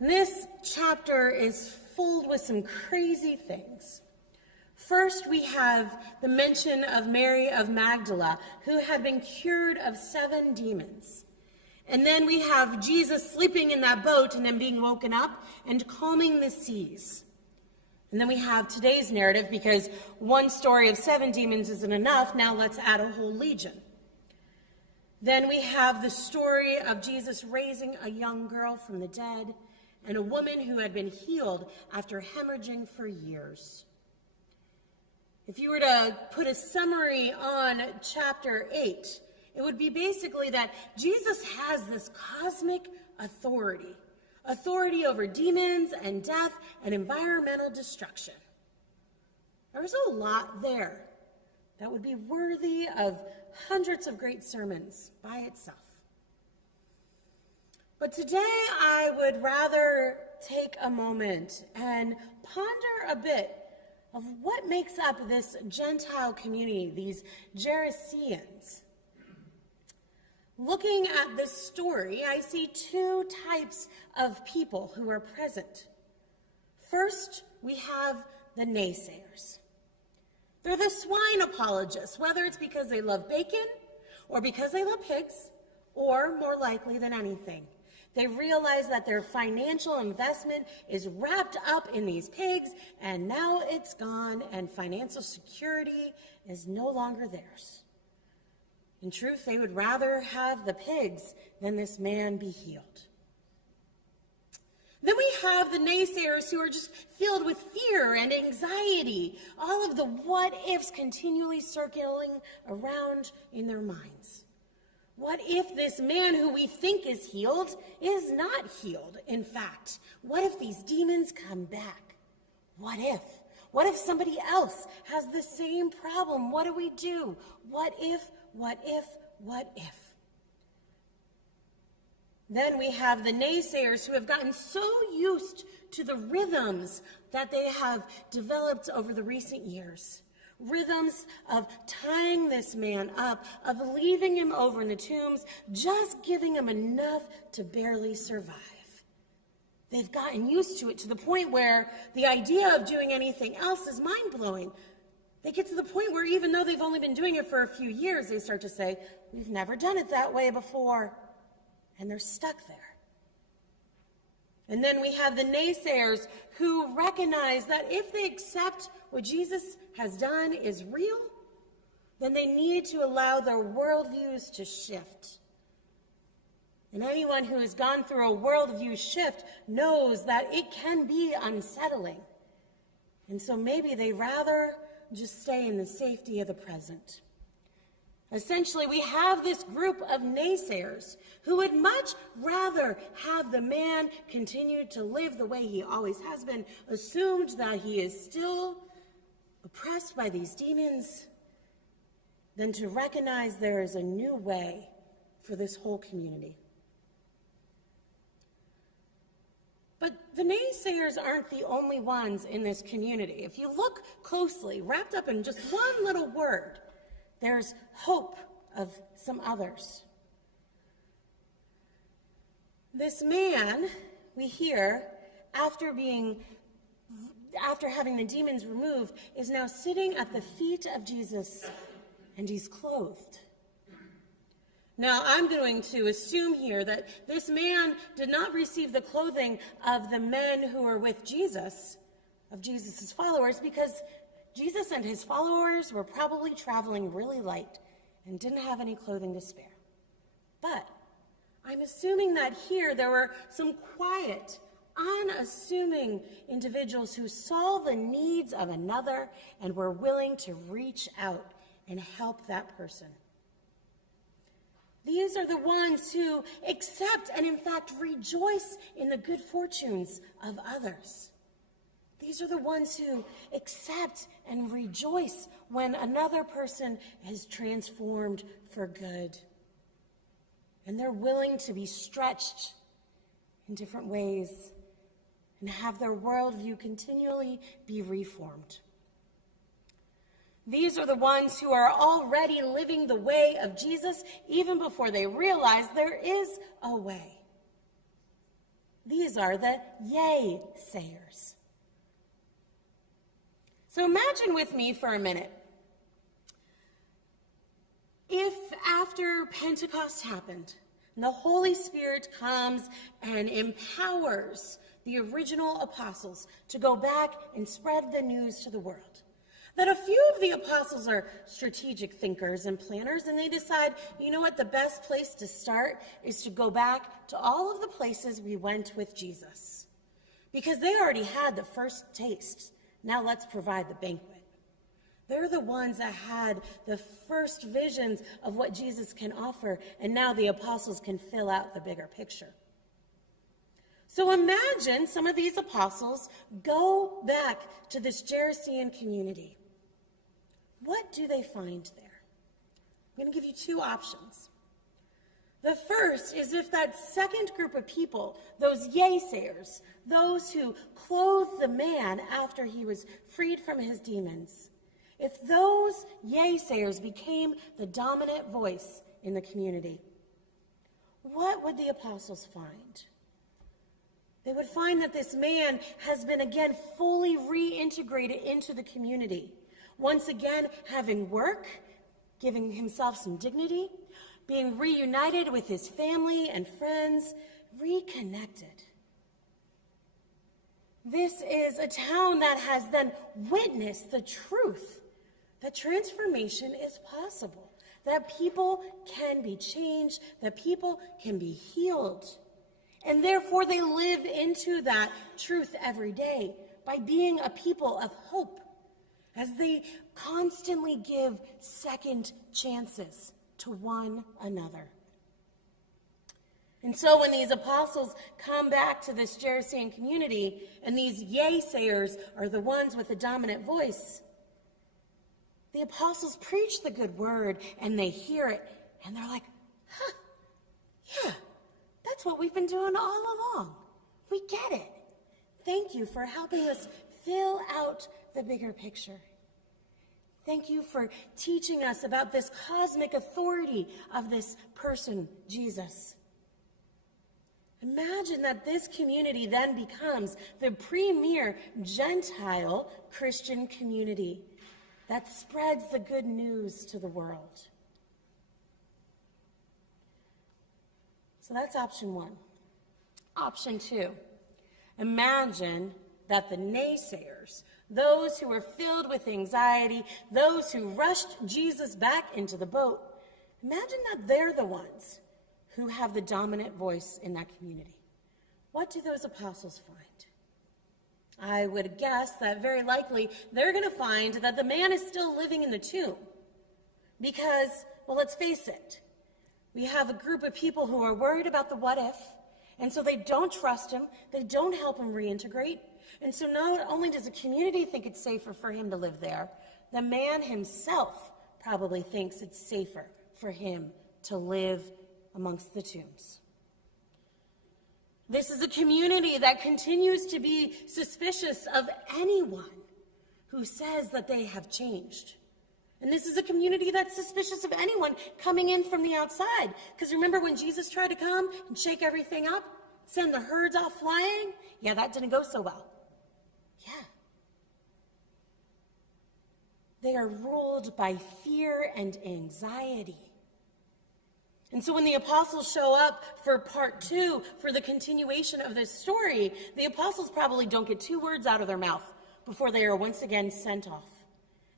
This chapter is filled with some crazy things. First, we have the mention of Mary of Magdala, who had been cured of 7 demons. And then we have Jesus sleeping in that boat and then being woken up and calming the seas. And then we have today's narrative, because one story of 7 demons isn't enough. Now let's add a whole legion. Then we have the story of Jesus raising a young girl from the dead and a woman who had been healed after hemorrhaging for years. If you were to put a summary on chapter 8, it would be basically that Jesus has this cosmic authority over demons and death and environmental destruction. There's a lot there that would be worthy of hundreds of great sermons by itself. But today I would rather take a moment and ponder a bit of what makes up this Gentile community, these Geraseans. Looking at this story, I see 2 types of people who are present. First, we have the naysayers. They're the swine apologists, whether it's because they love bacon or because they love pigs, or more likely than anything, they realize that their financial investment is wrapped up in these pigs, and now it's gone, and financial security is no longer theirs. In truth, they would rather have the pigs than this man be healed. Then we have the naysayers who are just filled with fear and anxiety, all of the what-ifs continually circling around in their minds. What if this man who we think is healed is not healed? In fact, what if these demons come back? What if? What if somebody else has the same problem? What do we do? What if, what if, what if? Then we have the naysayers who have gotten so used to the rhythms that they have developed over the recent years. Rhythms of tying this man up, of leaving him over in the tombs, just giving him enough to barely survive. They've gotten used to it to the point where the idea of doing anything else is mind-blowing. They get to the point where even though they've only been doing it for a few years, they start to say, we've never done it that way before. And they're stuck there. And then we have the naysayers who recognize that if they accept what Jesus has done is real, then they need to allow their worldviews to shift. And anyone who has gone through a worldview shift knows that it can be unsettling. And so maybe they rather just stay in the safety of the present. Essentially, we have this group of naysayers who would much rather have the man continue to live the way he always has been, assumed that he is still oppressed by these demons, than to recognize there is a new way for this whole community. But the naysayers aren't the only ones in this community. If you look closely, wrapped up in just one little word, there's hope of some others. This man, we hear, after having the demons removed, is now sitting at the feet of Jesus, and he's clothed. Now, I'm going to assume here that this man did not receive the clothing of the men who were with Jesus, of Jesus' followers, because Jesus and his followers were probably traveling really light and didn't have any clothing to spare. But I'm assuming that here there were some quiet, unassuming individuals who saw the needs of another and were willing to reach out and help that person. These are the ones who accept and in fact rejoice in the good fortunes of others. These are the ones who accept and rejoice when another person is transformed for good. And they're willing to be stretched in different ways and have their worldview continually be reformed. These are the ones who are already living the way of Jesus even before they realize there is a way. These are the yay-sayers. So imagine with me for a minute, if after Pentecost happened, and the Holy Spirit comes and empowers the original apostles to go back and spread the news to the world, that a few of the apostles are strategic thinkers and planners, and they decide, you know what, the best place to start is to go back to all of the places we went with Jesus. Because they already had the first taste. Now let's provide the banquet. They're the ones that had the first visions of what Jesus can offer, and now the apostles can fill out the bigger picture. So imagine some of these apostles go back to this Gerasene community. What do they find there? I'm going to give you two options. The first is if that second group of people, those yay-sayers, those who clothed the man after he was freed from his demons, if those yay-sayers became the dominant voice in the community, what would the apostles find? They would find that this man has been again fully reintegrated into the community. Once again, having work, giving himself some dignity, being reunited with his family and friends, reconnected. This is a town that has then witnessed the truth that transformation is possible, that people can be changed, that people can be healed. And therefore they live into that truth every day by being a people of hope, as they constantly give second chances to one another. And so when these apostles come back to this Gerasene community, and these yay-sayers are the ones with the dominant voice, the apostles preach the good word, and they hear it, and they're like, yeah, that's what we've been doing all along. We get it. Thank you for helping us fill out the bigger picture. Thank you for teaching us about this cosmic authority of this person, Jesus. Imagine that this community then becomes the premier Gentile Christian community that spreads the good news to the world. So that's option one. Option two, imagine that the naysayers, those who were filled with anxiety, those who rushed Jesus back into the boat, imagine that they're the ones who have the dominant voice in that community. What do those apostles find? I would guess that very likely they're going to find that the man is still living in the tomb. Because, well, let's face it, we have a group of people who are worried about the what if, and so they don't trust him, they don't help him reintegrate, and so not only does the community think it's safer for him to live there, the man himself probably thinks it's safer for him to live amongst the tombs. This is a community that continues to be suspicious of anyone who says that they have changed. And this is a community that's suspicious of anyone coming in from the outside. Because remember when Jesus tried to come and shake everything up, send the herds off flying? Yeah, that didn't go so well. Yeah. They are ruled by fear and anxiety. And so when the apostles show up for part two, for the continuation of this story, the apostles probably don't get two words out of their mouth before they are once again sent off.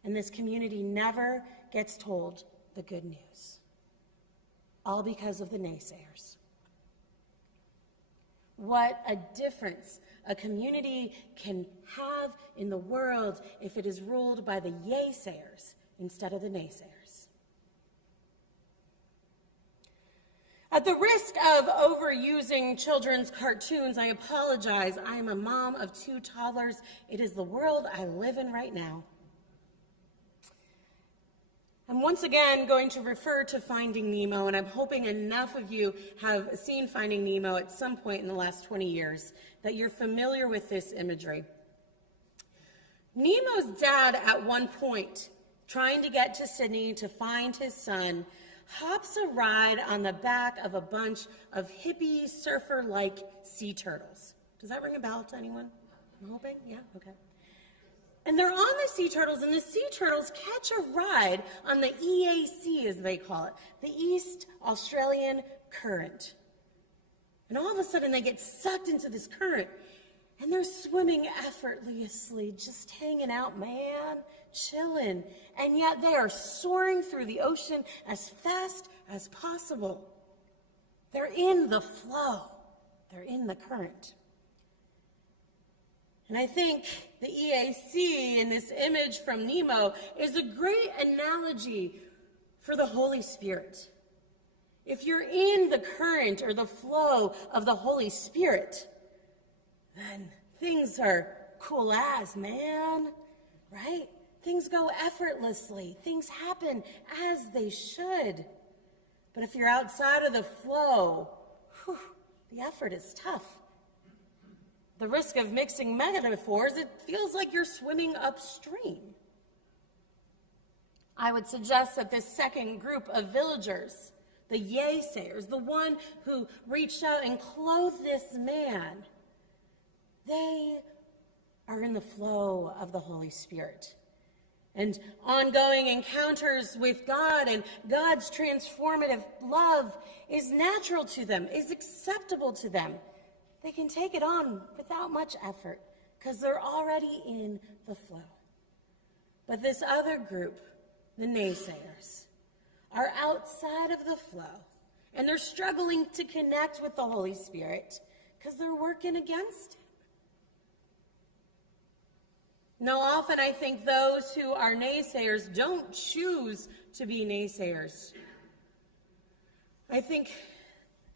And this community never gets told the good news. All because of the naysayers. What a difference a community can have in the world if it is ruled by the yay-sayers instead of the naysayers. At the risk of overusing children's cartoons, I apologize. I am a mom of two toddlers. It is the world I live in right now. I'm once again going to refer to Finding Nemo, and I'm hoping enough of you have seen Finding Nemo at some point in the last 20 years that you're familiar with this imagery. Nemo's dad, at one point, trying to get to Sydney to find his son, hops a ride on the back of a bunch of hippie surfer-like sea turtles. Does that ring a bell to anyone? I'm hoping? Yeah? Okay. And they're on the sea turtles, and the sea turtles catch a ride on the EAC, as they call it, the East Australian Current. And all of a sudden, they get sucked into this current, and they're swimming effortlessly, just hanging out, man, chilling. And yet they are soaring through the ocean as fast as possible. They're in the flow. They're in the current. And I think the EAC in this image from Nemo is a great analogy for the Holy Spirit. If you're in the current or the flow of the Holy Spirit, then things are cool as, man, right? Things go effortlessly. Things happen as they should. But if you're outside of the flow, the effort is tough. The risk of mixing metaphors, it feels like you're swimming upstream. I would suggest that this second group of villagers, the Yay-sayers, the one who reached out and clothed this man, they are in the flow of the Holy Spirit. And ongoing encounters with God and God's transformative love is natural to them, is acceptable to them. They can take it on without much effort because they're already in the flow. But this other group, the naysayers, are outside of the flow, and they're struggling to connect with the Holy Spirit because they're working against it. Now, often I think those who are naysayers don't choose to be naysayers. I think,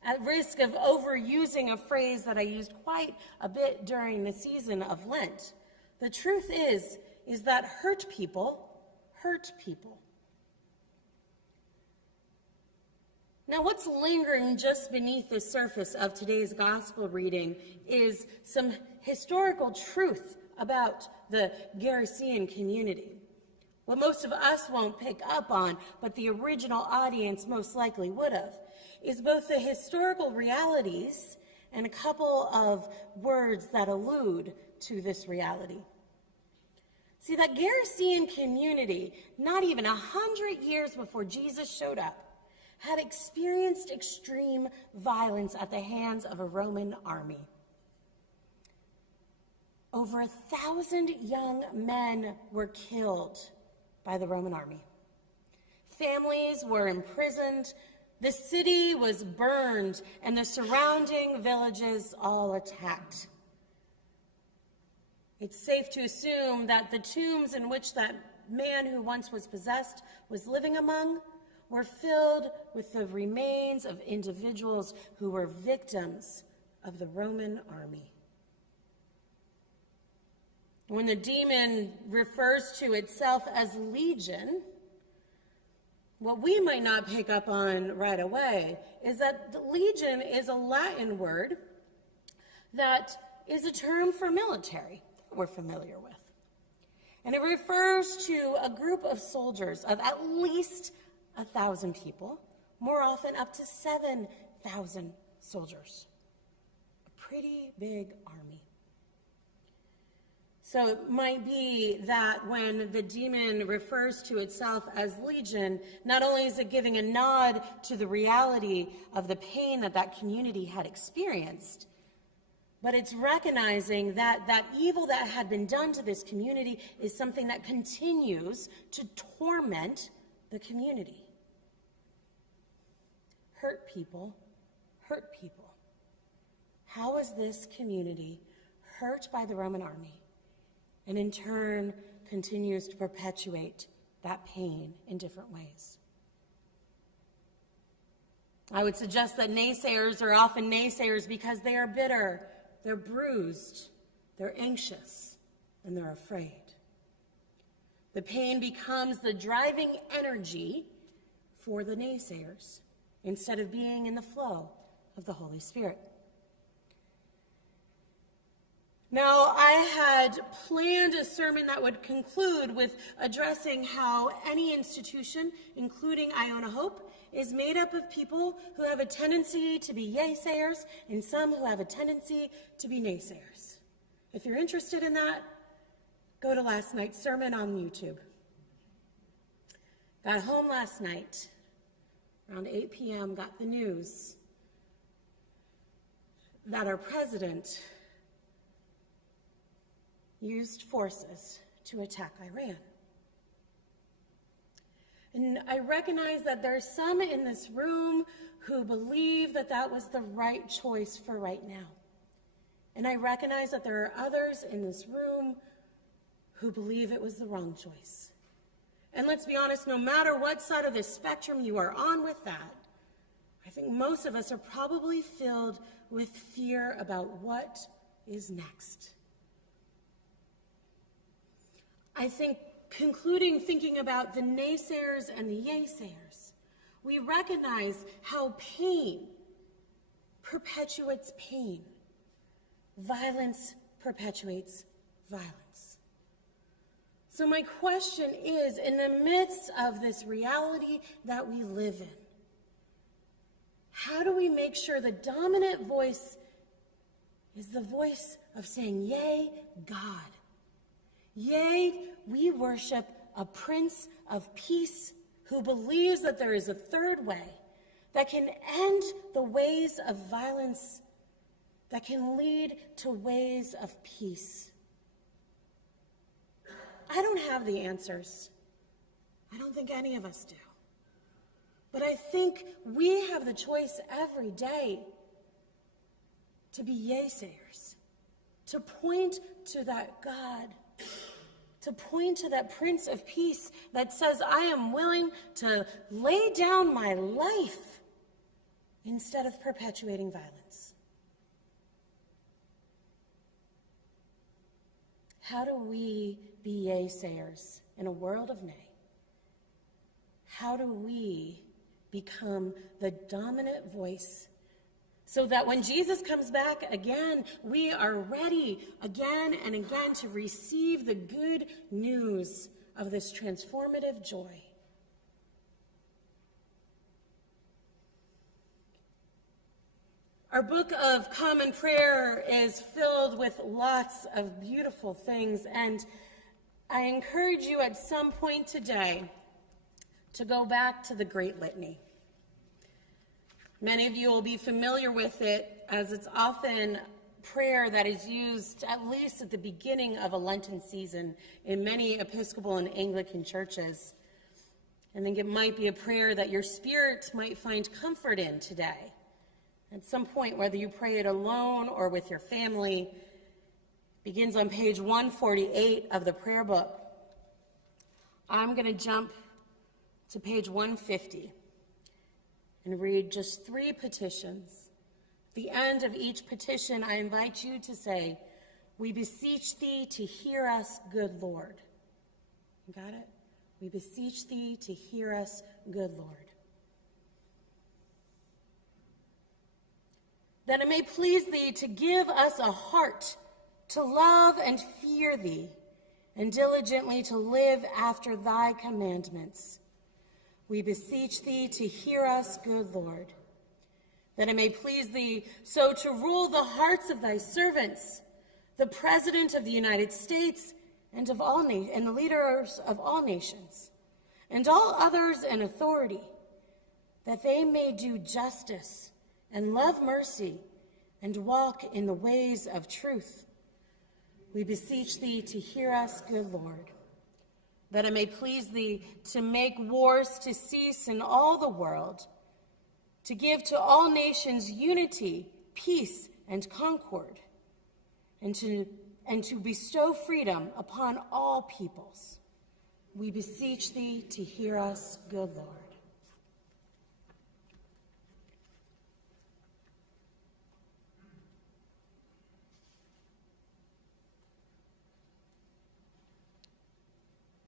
at risk of overusing a phrase that I used quite a bit during the season of Lent, the truth is that hurt people hurt people. Now, what's lingering just beneath the surface of today's gospel reading is some historical truth about the Gerasean community. What most of us won't pick up on, but the original audience most likely would have, is both the historical realities and a couple of words that allude to this reality. See, that Gerasean community, not even 100 years before Jesus showed up, had experienced extreme violence at the hands of a Roman army. Over 1,000 young men were killed by the Roman army. Families were imprisoned, the city was burned, and the surrounding villages all attacked. It's safe to assume that the tombs in which that man who once was possessed was living among were filled with the remains of individuals who were victims of the Roman army. When the demon refers to itself as legion, what we might not pick up on right away is that the legion is a Latin word that is a term for military that we're familiar with. And it refers to a group of soldiers of at least 1,000 people, more often up to 7,000 soldiers. A pretty big army. So it might be that when the demon refers to itself as legion, not only is it giving a nod to the reality of the pain that that community had experienced, but it's recognizing that that evil that had been done to this community is something that continues to torment the community. Hurt people hurt people. How is this community hurt by the Roman army? And in turn, continues to perpetuate that pain in different ways. I would suggest that naysayers are often naysayers because they are bitter, they're bruised, they're anxious, and they're afraid. The pain becomes the driving energy for the naysayers instead of being in the flow of the Holy Spirit. Now, I had planned a sermon that would conclude with addressing how any institution, including Iona Hope, is made up of people who have a tendency to be yay-sayers and some who have a tendency to be naysayers. If you're interested in that, go to last night's sermon on YouTube. Got home last night, around 8 p.m., got the news that our president used forces to attack Iran. And I recognize that there are some in this room who believe that that was the right choice for right now. And I recognize that there are others in this room who believe it was the wrong choice. And let's be honest, no matter what side of the spectrum you are on with that, I think most of us are probably filled with fear about what is next. I think thinking about the naysayers and the yaysayers, we recognize how pain perpetuates pain. Violence perpetuates violence. So my question is, in the midst of this reality that we live in, how do we make sure the dominant voice is the voice of saying, yea, God? Yea, we worship a Prince of Peace who believes that there is a third way that can end the ways of violence, that can lead to ways of peace. I don't have the answers. I don't think any of us do. But I think we have the choice every day to be yay-sayers, to point to that God, to point to that Prince of Peace that says, I am willing to lay down my life instead of perpetuating violence. How do we be yay-sayers in a world of nay? How do we become the dominant voice so that when Jesus comes back again, we are ready again and again to receive the good news of this transformative joy? Our book of Common Prayer is filled with lots of beautiful things, and I encourage you at some point today to go back to the Great Litany. Many of you will be familiar with it, as it's often prayer that is used at least at the beginning of a Lenten season in many Episcopal and Anglican churches. I think it might be a prayer that your spirit might find comfort in today. At some point, whether you pray it alone or with your family, it begins on page 148 of the prayer book. I'm going to jump to page 150 and read just 3 petitions. At the end of each petition, I invite you to say, we beseech thee to hear us, good Lord. You got it? We beseech thee to hear us, good Lord. That it may please thee to give us a heart to love and fear thee, and diligently to live after thy commandments. We beseech thee to hear us, good Lord. That it may please thee so to rule the hearts of thy servants, the President of the United States, and of all and the leaders of all nations, and all others in authority, that they may do justice and love mercy and walk in the ways of truth. We beseech thee to hear us, good Lord. That it may please thee to make wars to cease in all the world, to give to all nations unity, peace, and concord, and to bestow freedom upon all peoples. We beseech thee to hear us, good Lord.